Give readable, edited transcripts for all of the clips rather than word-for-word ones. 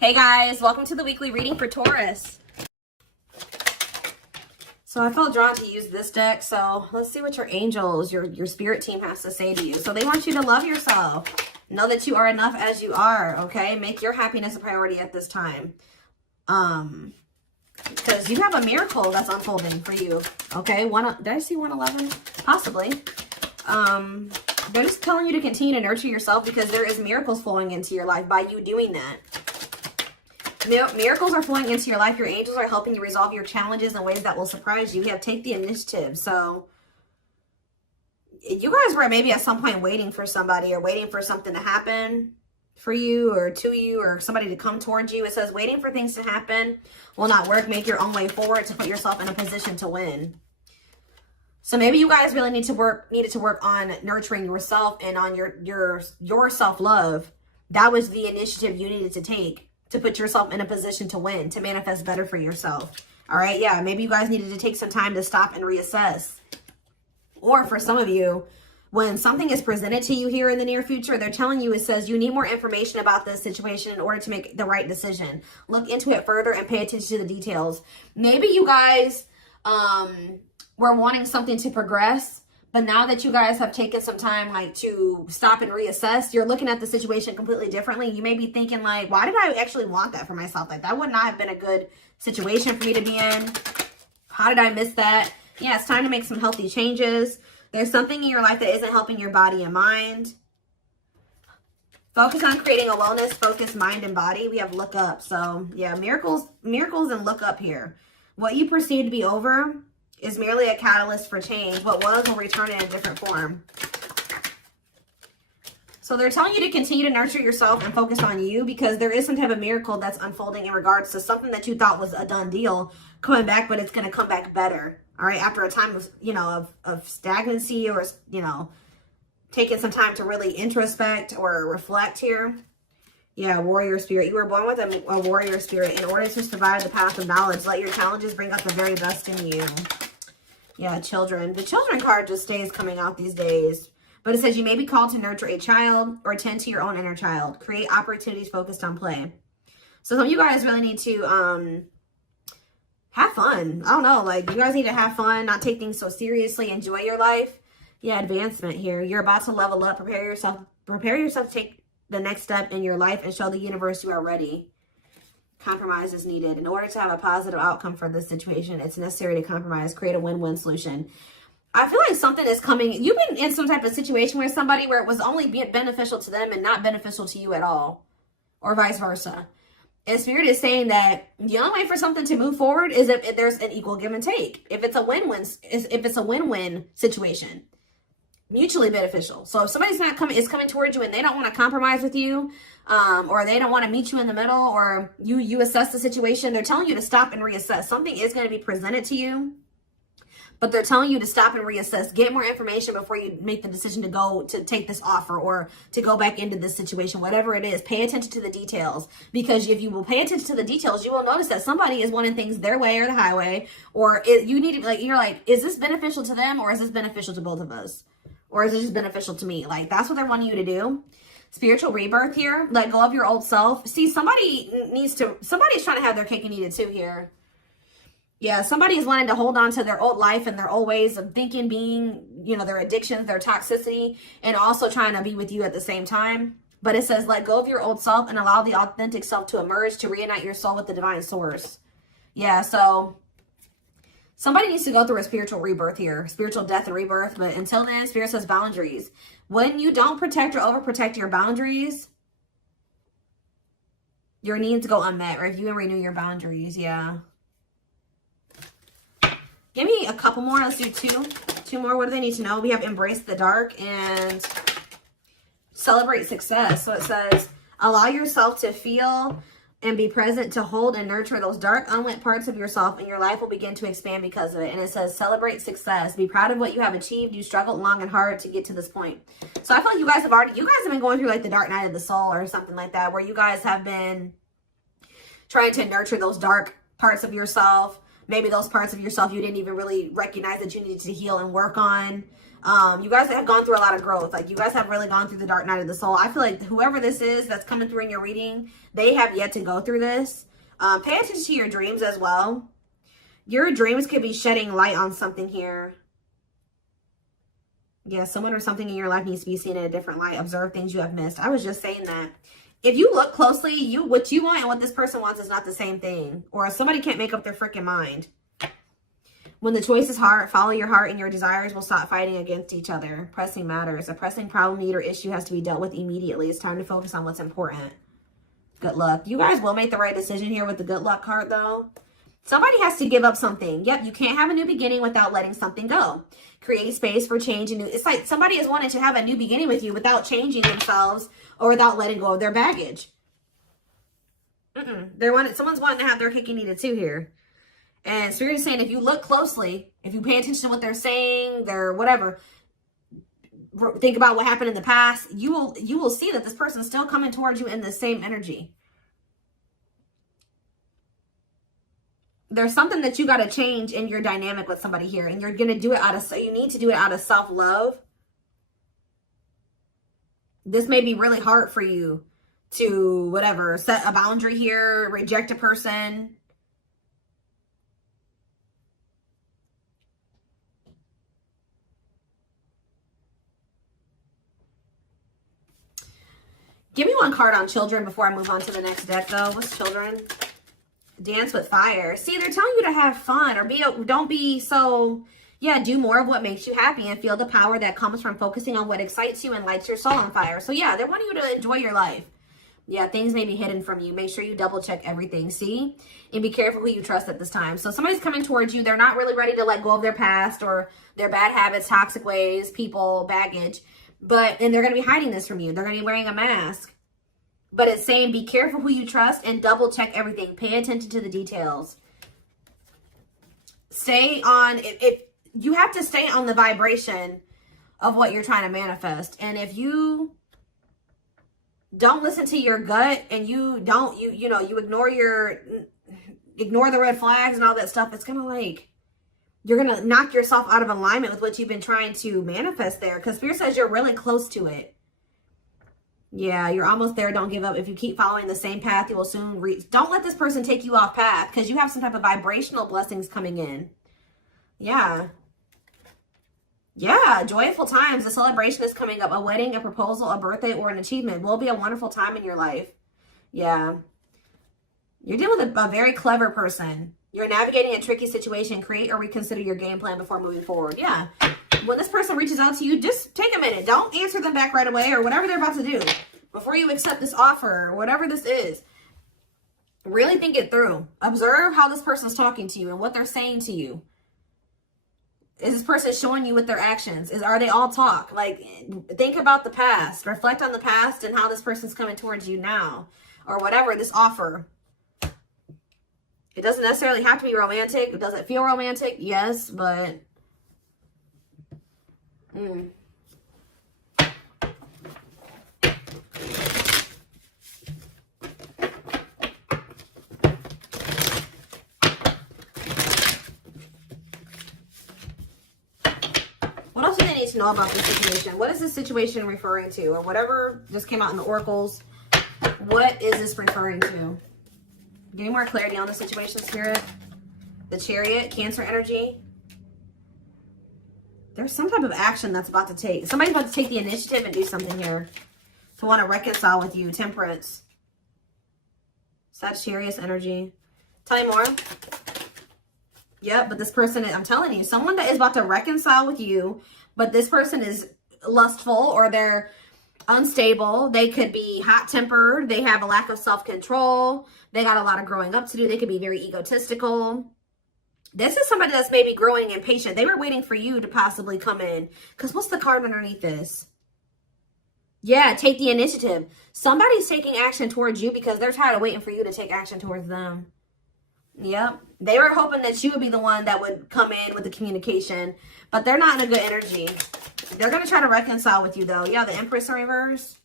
Hey guys, welcome to the weekly reading for Taurus. So I felt drawn to use this deck, so let's see what your angels, your spirit team has to say to you. So they want you to love yourself. Know that you are enough as you are, okay? Make your happiness a priority at this time. Because you have a miracle that's unfolding for you, okay? Did I see 111? Possibly. They're just telling you to continue to nurture yourself because there is miracles flowing into your life by you doing that. Miracles are flowing into your life. Your angels are helping you resolve your challenges in ways that will surprise you. You have take the initiative. So you guys were maybe at some point waiting for somebody or waiting for something to happen for you or to you or somebody to come towards you. It says waiting for things to happen will not work. Make your own way forward to put yourself in a position to win. So maybe you guys really needed to work on nurturing yourself and on your self-love. That was the initiative you needed to take to put yourself in a position to win, to manifest better for yourself. All right, yeah, maybe you guys needed to take some time to stop and reassess. Or for some of you, when something is presented to you here in the near future, they're telling you, it says you need more information about this situation in order to make the right decision. Look into it further and pay attention to the details. Maybe you guys were wanting something to progress, but now that you guys have taken some time like to stop and reassess, you're looking at the situation completely differently. You may be thinking like, why did I actually want that for myself? Like that would not have been a good situation for me to be in. How did I miss that? Yeah, it's time to make some healthy changes. There's something in your life that isn't helping your body and mind. Focus on creating a wellness, focused mind and body. We have look up. So yeah, miracles and look up here. What you perceive to be over is merely a catalyst for change. What was will return in a different form. So they're telling you to continue to nurture yourself and focus on you because there is some type of miracle that's unfolding in regards to something that you thought was a done deal coming back, but it's going to come back better. All right. After a time of, of stagnancy or, taking some time to really introspect or reflect here. Yeah, warrior spirit. You were born with a warrior spirit. In order to survive the path of knowledge, let your challenges bring out the very best in you. Yeah, children. The children card just stays coming out these days. But it says you may be called to nurture a child or tend to your own inner child. Create opportunities focused on play. So some of you guys really need to have fun. I don't know. Like, you guys need to have fun, not take things so seriously. Enjoy your life. Yeah, advancement here. You're about to level up. Prepare yourself to take the next step in your life and show the universe you are ready. Compromise is needed. In order to have a positive outcome for this situation, it's necessary to compromise, create a win-win solution. I feel like something is coming. You've been in some type of situation with somebody where it was only beneficial to them and not beneficial to you at all, or vice versa. And Spirit is saying that the only way for something to move forward is if there's an equal give and take. If it's a win-win situation. Mutually beneficial. So if somebody's is coming towards you and they don't want to compromise with you, or they don't want to meet you in the middle, or you assess the situation, they're telling you to stop and reassess. Something is going to be presented to you, but they're telling you to stop and reassess. Get more information before you make the decision to take this offer or to go back into this situation, whatever it is. Pay attention to the details, because if you will pay attention to the details, you will notice that somebody is wanting things their way or the highway, or you need to you're like, is this beneficial to them or is this beneficial to both of us? Or is it just beneficial to me? Like, that's what they're wanting you to do. Spiritual rebirth here. Let go of your old self. See, somebody's trying to have their cake and eat it too here. Yeah, somebody is wanting to hold on to their old life and their old ways of thinking, being, their addictions, their toxicity, and also trying to be with you at the same time. But it says, let go of your old self and allow the authentic self to emerge, to reunite your soul with the divine source. Yeah, so somebody needs to go through a spiritual rebirth here, spiritual death and rebirth. But until then, Spirit says boundaries. When you don't protect or overprotect your boundaries, your needs go unmet. Review and renew your boundaries. Yeah. Give me a couple more. Let's do two more. What do they need to know? We have embrace the dark and celebrate success. So it says, allow yourself to feel and be present to hold and nurture those dark, unlit parts of yourself, and your life will begin to expand because of it. And it says, celebrate success. Be proud of what you have achieved. You struggled long and hard to get to this point. So I feel like you guys have been going through like the dark night of the soul or something like that, where you guys have been trying to nurture those dark parts of yourself. Maybe those parts of yourself you didn't even really recognize that you needed to heal and work on. You guys have gone through a lot of growth. Like, you guys have really gone through the dark night of the soul. I feel like whoever this is that's coming through in your reading, they have yet to go through this. Pay attention to your dreams as well. Your dreams could be shedding light on something here. Yeah, someone or something in your life needs to be seen in a different light. Observe things you have missed. I was just saying that. If you look closely, what you want and what this person wants is not the same thing. Or somebody can't make up their freaking mind. When the choice is hard, follow your heart and your desires will stop fighting against each other. Pressing matters. A pressing problem, need, or issue has to be dealt with immediately. It's time to focus on what's important. Good luck. You guys will make the right decision here with the good luck card, though. Somebody has to give up something. Yep, you can't have a new beginning without letting something go. Create space for change. And it's like somebody is wanting to have a new beginning with you without changing themselves or without letting go of their baggage. Someone's wanting to have their cake and eat it too here. And Spirit is saying, if you look closely, if you pay attention to what they're saying, their whatever, think about what happened in the past, you will see that this person's still coming towards you in the same energy. There's something that you got to change in your dynamic with somebody here, and you're going to do it you need to do it out of self-love. This may be really hard for you to, whatever, set a boundary here, reject a person. Give me one card on children before I move on to the next deck, though. What's children? Dance with fire. See, they're telling you to have fun or don't be so, yeah, do more of what makes you happy and feel the power that comes from focusing on what excites you and lights your soul on fire. So, yeah, they want you to enjoy your life. Yeah, things may be hidden from you. Make sure you double check everything, see? And be careful who you trust at this time. So somebody's coming towards you. They're not really ready to let go of their past or their bad habits, toxic ways, people, baggage. And they're going to be hiding this from you. They're going to be wearing a mask. But it's saying be careful who you trust and double check everything. Pay attention to the details. Stay on, you have to stay on the vibration of what you're trying to manifest. And if you don't listen to your gut and you ignore the red flags and all that stuff, it's going to like, you're going to knock yourself out of alignment with what you've been trying to manifest there. Because Spirit says you're really close to it. Yeah, you're almost there. Don't give up. If you keep following the same path, you will soon reach. Don't let this person take you off path because you have some type of vibrational blessings coming in. Yeah. Yeah, joyful times. A celebration is coming up. A wedding, a proposal, a birthday, or an achievement will be a wonderful time in your life. Yeah. You're dealing with a very clever person. You're navigating a tricky situation. Create or reconsider your game plan before moving forward. Yeah. When this person reaches out to you, just take a minute. Don't answer them back right away or whatever they're about to do before you accept this offer or whatever this is. Really think it through. Observe how this person's talking to you and what they're saying to you. Is this person showing you with their actions? Are they all talk? Like, think about the past. Reflect on the past and how this person's coming towards you now or whatever, this offer. It doesn't necessarily have to be romantic. Does it feel romantic? Yes, but... What else do they need to know about this situation? What is this situation referring to? Or whatever just came out in the oracles. What is this referring to? Give me more clarity on the situation, Spirit. The Chariot, Cancer energy. There's some type of action that's about to take. Somebody's about to take the initiative and do something here. To want to reconcile with you. Temperance. Sagittarius energy. Tell me more. Yep, but this person, I'm telling you, someone that is about to reconcile with you, but this person is lustful or they're unstable. They could be hot-tempered. They have a lack of self-control. They got a lot of growing up to do. They could be very egotistical. This is somebody that's maybe growing impatient. They were waiting for you to possibly come in. Because what's the card underneath this? Yeah, take the initiative. Somebody's taking action towards you because they're tired of waiting for you to take action towards them. Yep. They were hoping that you would be the one that would come in with the communication. But they're not in a good energy. They're going to try to reconcile with you, though. Yeah, the Empress in reverse.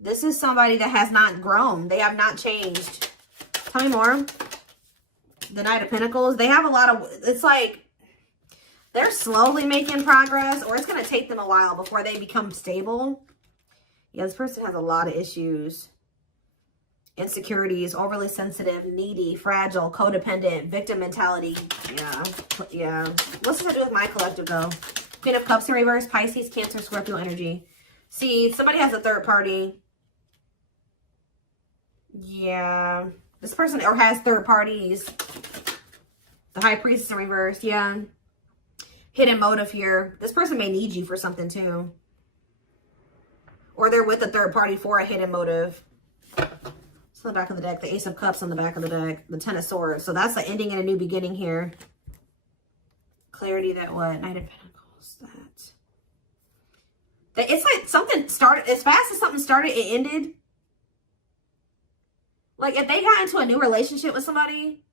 This is somebody that has not grown. They have not changed. Tell me more. The Knight of Pentacles. They have a lot of... It's like... They're slowly making progress, or it's going to take them a while before they become stable. Yeah, this person has a lot of issues. Insecurities, overly sensitive, needy, fragile, codependent, victim mentality. Yeah. What's this have to do with my collective, though? Queen of Cups in reverse, Pisces, Cancer, Scorpio energy. See, somebody has a third party. Yeah. This person or has third parties. The High Priestess in reverse. Yeah. Hidden motive here. This person may need you for something, too. Or they're with a third party for a hidden motive. On the back of the deck, the Ace of Cups on the back of the deck, the Ten of Swords. So that's the ending and a new beginning here. Clarity that what? Knight of Pentacles. That it's like something started as fast as something started, it ended. Like if they got into a new relationship with somebody,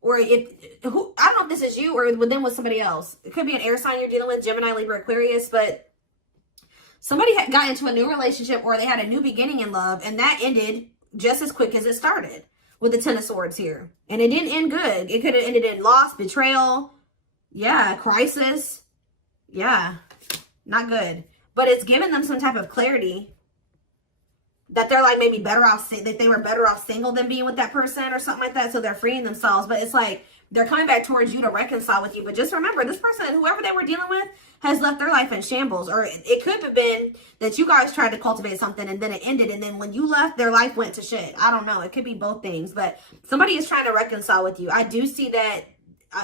or I don't know if this is you or with them with somebody else. It could be an air sign you're dealing with, Gemini, Libra, Aquarius, but somebody got into a new relationship or they had a new beginning in love, and that ended just as quick as it started with the Ten of Swords here. And it didn't end good. It could have ended in loss, betrayal. Yeah, crisis. Yeah, not good. But it's given them some type of clarity that they're like maybe better off, that they were better off single than being with that person or something like that. So they're freeing themselves. But it's like they're coming back towards you to reconcile with you. But just remember, this person, whoever they were dealing with, has left their life in shambles. Or it could have been that you guys tried to cultivate something and then it ended. And then when you left, their life went to shit. I don't know. It could be both things. But somebody is trying to reconcile with you. I do see that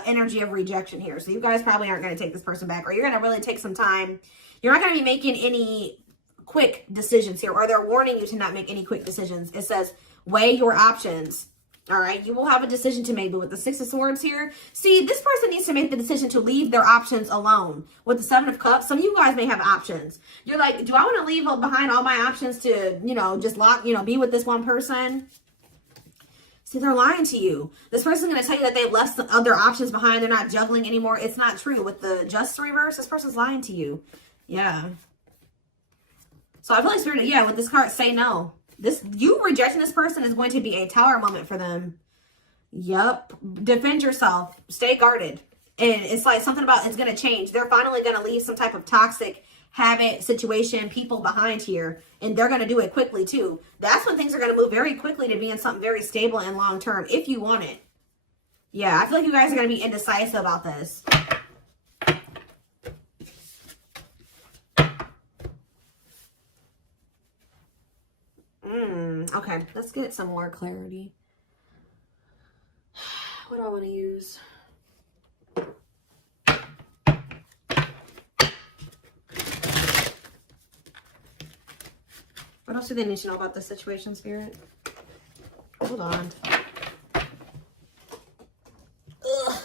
energy of rejection here. So you guys probably aren't going to take this person back. Or you're going to really take some time. You're not going to be making any quick decisions here. Or they're warning you to not make any quick decisions. It says, weigh your options. All right, you will have a decision to make, but with the Six of Swords here, see, this person needs to make the decision to leave their options alone. With the Seven of Cups, some of you guys may have options. You're like, do I want to leave behind all my options to, just be with this one person? See, they're lying to you. This person's going to tell you that they've left some other options behind. They're not juggling anymore. It's not true. With the Justice reverse, this person's lying to you. Yeah. So I feel like Spirit, with this card, say no. You rejecting this person is going to be a tower moment for them. Yep. Defend yourself. Stay guarded. And it's like something about it's going to change. They're finally going to leave some type of toxic habit, situation, people behind here. And they're going to do it quickly too. That's when things are going to move very quickly to be in something very stable and long term if you want it. Yeah, I feel like you guys are going to be indecisive about this. Okay, let's get some more clarity. What do I want to use? What else do they need to know about the situation, Spirit? Hold on. Ugh.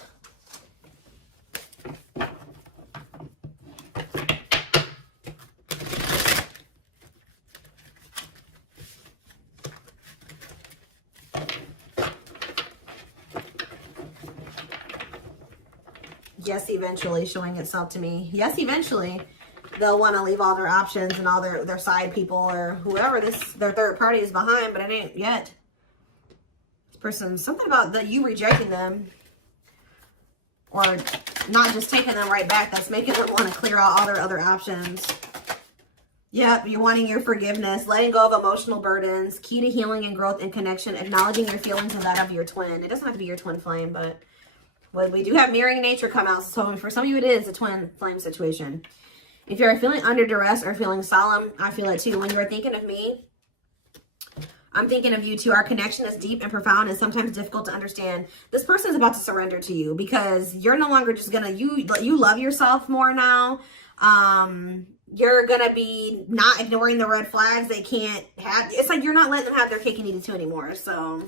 Yes, eventually showing itself to me. Yes, eventually they'll want to leave all their options and all their side people or whoever their third party is behind, but it ain't yet. This person, something about you rejecting them or not just taking them right back, that's making them want to clear out all their other options. Yep, you're wanting your forgiveness, letting go of emotional burdens, key to healing and growth and connection, acknowledging your feelings and that of your twin. It doesn't have to be your twin flame, but well, we do have mirroring nature come out. So for some of you, it is a twin flame situation. If you're feeling under duress or feeling solemn, I feel it too. When you're thinking of me, I'm thinking of you too. Our connection is deep and profound and sometimes difficult to understand. This person is about to surrender to you because you're no longer just gonna, you love yourself more now. You're gonna be not ignoring the red flags. They can't have, it's like you're not letting them have their cake and eat it too anymore. So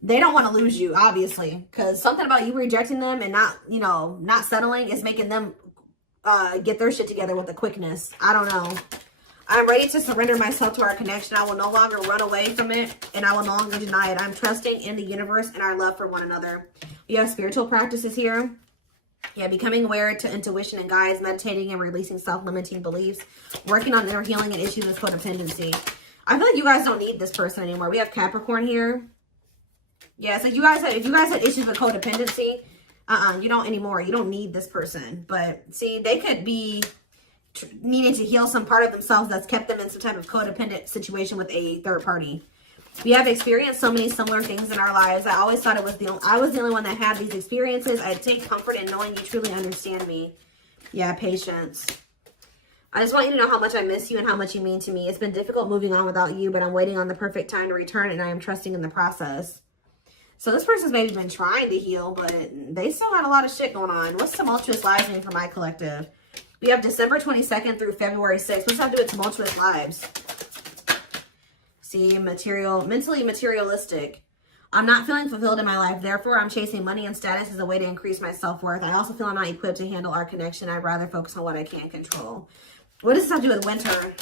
they don't want to lose you, obviously, because something about you rejecting them and not settling is making them get their shit together with a quickness. I don't know. I'm ready to surrender myself to our connection. I will no longer run away from it, and I will no longer deny it. I'm trusting in the universe and our love for one another. We have spiritual practices here. Yeah, becoming aware to intuition and guides, meditating and releasing self-limiting beliefs, working on inner healing and issues with codependency. I feel like you guys don't need this person anymore. We have Capricorn here. Yeah, so if you guys had issues with codependency, You don't anymore. You don't need this person. But see, they could be needing to heal some part of themselves that's kept them in some type of codependent situation with a third party. We have experienced so many similar things in our lives. I always thought I was the only one that had these experiences. I take comfort in knowing you truly understand me. Yeah, patience. I just want you to know how much I miss you and how much you mean to me. It's been difficult moving on without you, but I'm waiting on the perfect time to return, and I am trusting in the process. So this person's maybe been trying to heal, but they still had a lot of shit going on. What's tumultuous lives mean for my collective? We have December 22nd through February 6th. What's that to do with tumultuous lives? See, mentally materialistic. I'm not feeling fulfilled in my life. Therefore, I'm chasing money and status as a way to increase my self-worth. I also feel I'm not equipped to handle our connection. I'd rather focus on what I can control. What does this have to do with winter?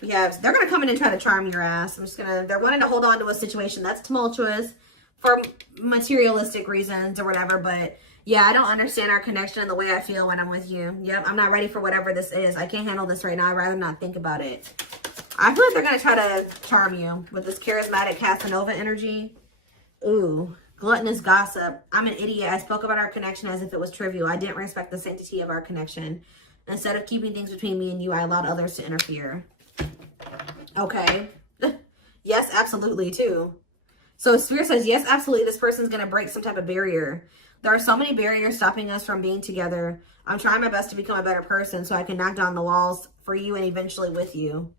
Yeah, they're going to come in and try to charm your ass. They're wanting to hold on to a situation that's tumultuous for materialistic reasons or whatever. But yeah, I don't understand our connection and the way I feel when I'm with you. Yep, I'm not ready for whatever this is. I can't handle this right now. I'd rather not think about it. I feel like they're going to try to charm you with this charismatic Casanova energy. Ooh, gluttonous gossip. I'm an idiot. I spoke about our connection as if it was trivial. I didn't respect the sanctity of our connection. Instead of keeping things between me and you, I allowed others to interfere. Okay. Yes, absolutely, too. So Spirit says, yes, absolutely, this person's going to break some type of barrier. There are so many barriers stopping us from being together. I'm trying my best to become a better person so I can knock down the walls for you and eventually with you.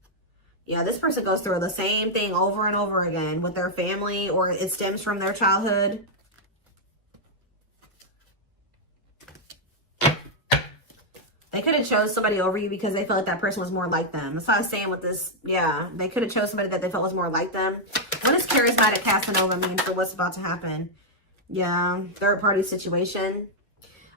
Yeah, this person goes through the same thing over and over again with their family, or it stems from their childhood. They could have chose somebody over you because they felt like that person was more like them. That's what I was saying with this. Yeah, they could have chose somebody that they felt was more like them. What does charismatic Casanova mean for what's about to happen? Yeah, third party situation.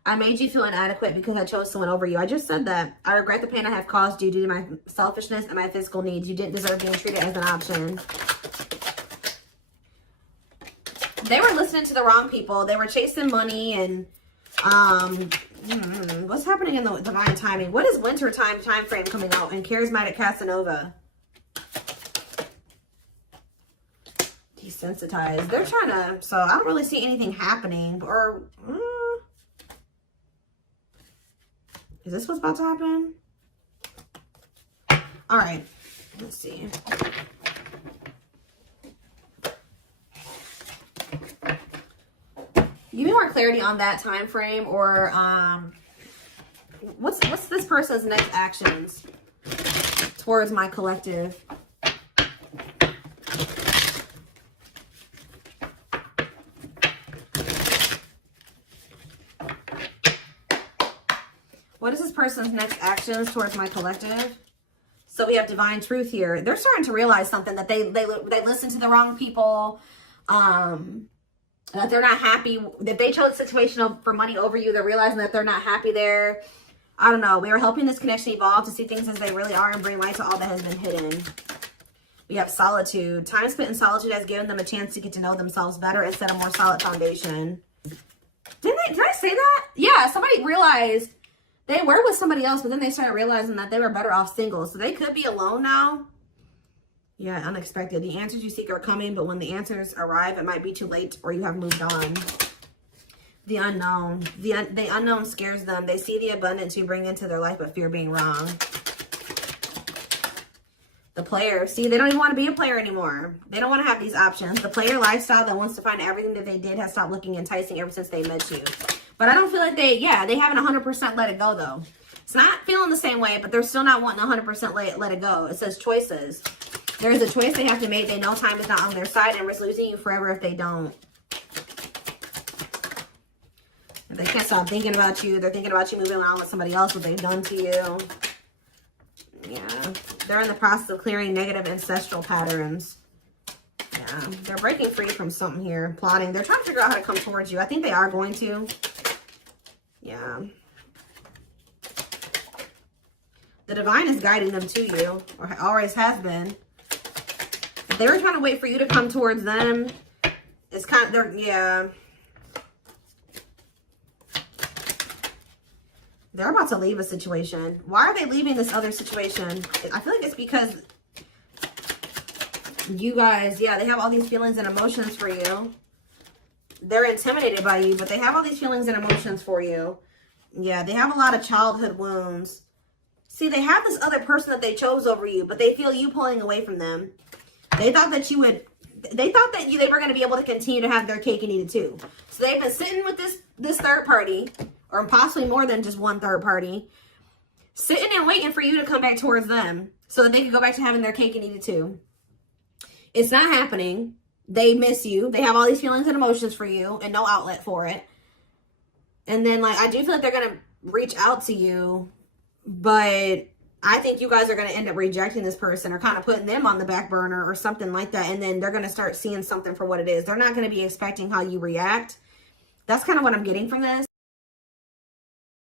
I made you feel inadequate because I chose someone over you. I just said that. I regret the pain I have caused you due to my selfishness and my physical needs. You didn't deserve being treated as an option. They were listening to the wrong people. They were chasing money and what's happening in the divine timing? What is winter time frame coming out in charismatic Casanova? Desensitized. They're trying to, so I don't really see anything happening. Or is this what's about to happen? All right, let's see. Give me more clarity on that time frame, or what's this person's next actions towards my collective? What is this person's next actions towards my collective? So we have divine truth here. They're starting to realize something, that they listened to the wrong people. That they're not happy, that they chose a situation for money over you. They're realizing that they're not happy there. I don't know. We are helping this connection evolve to see things as they really are and bring light to all that has been hidden. We have solitude. Time spent in solitude has given them a chance to get to know themselves better and set a more solid foundation. Did I say that? Yeah, somebody realized they were with somebody else, but then they started realizing that they were better off single. So they could be alone now. Yeah, unexpected. The answers you seek are coming, but when the answers arrive, it might be too late or you have moved on. The unknown. The unknown scares them. They see the abundance you bring into their life, but fear being wrong. The player. See, they don't even want to be a player anymore. They don't want to have these options. The player lifestyle that wants to find everything that they did has stopped looking enticing ever since they met you. But I don't feel like they haven't 100% let it go, though. It's not feeling the same way, but they're still not wanting 100% let it go. It says choices. There is a choice they have to make. They know time is not on their side and risk losing you forever if they don't. They can't stop thinking about you. They're thinking about you moving around with somebody else, what they've done to you. Yeah. They're in the process of clearing negative ancestral patterns. Yeah. They're breaking free from something here. Plotting. They're trying to figure out how to come towards you. I think they are going to. Yeah. The divine is guiding them to you, or always has been. They were trying to wait for you to come towards them. It's kind of, yeah. They're about to leave a situation. Why are they leaving this other situation? I feel like it's because you guys, yeah, they have all these feelings and emotions for you. they're intimidated by you, but they have all these feelings and emotions for you. Yeah, they have a lot of childhood wounds. See, they have this other person that they chose over you, but they feel you pulling away from them. They thought that you would, they thought that they were going to be able to continue to have their cake and eat it too. So they've been sitting with this third party, or possibly more than just one third party, sitting and waiting for you to come back towards them so that they can go back to having their cake and eat it too. It's not happening. They miss you. They have all these feelings and emotions for you and no outlet for it. And then, like, I do feel like they're going to reach out to you, but I think you guys are going to end up rejecting this person or kind of putting them on the back burner or something like that. And then they're going to start seeing something for what it is. They're not going to be expecting how you react. That's kind of what I'm getting from this.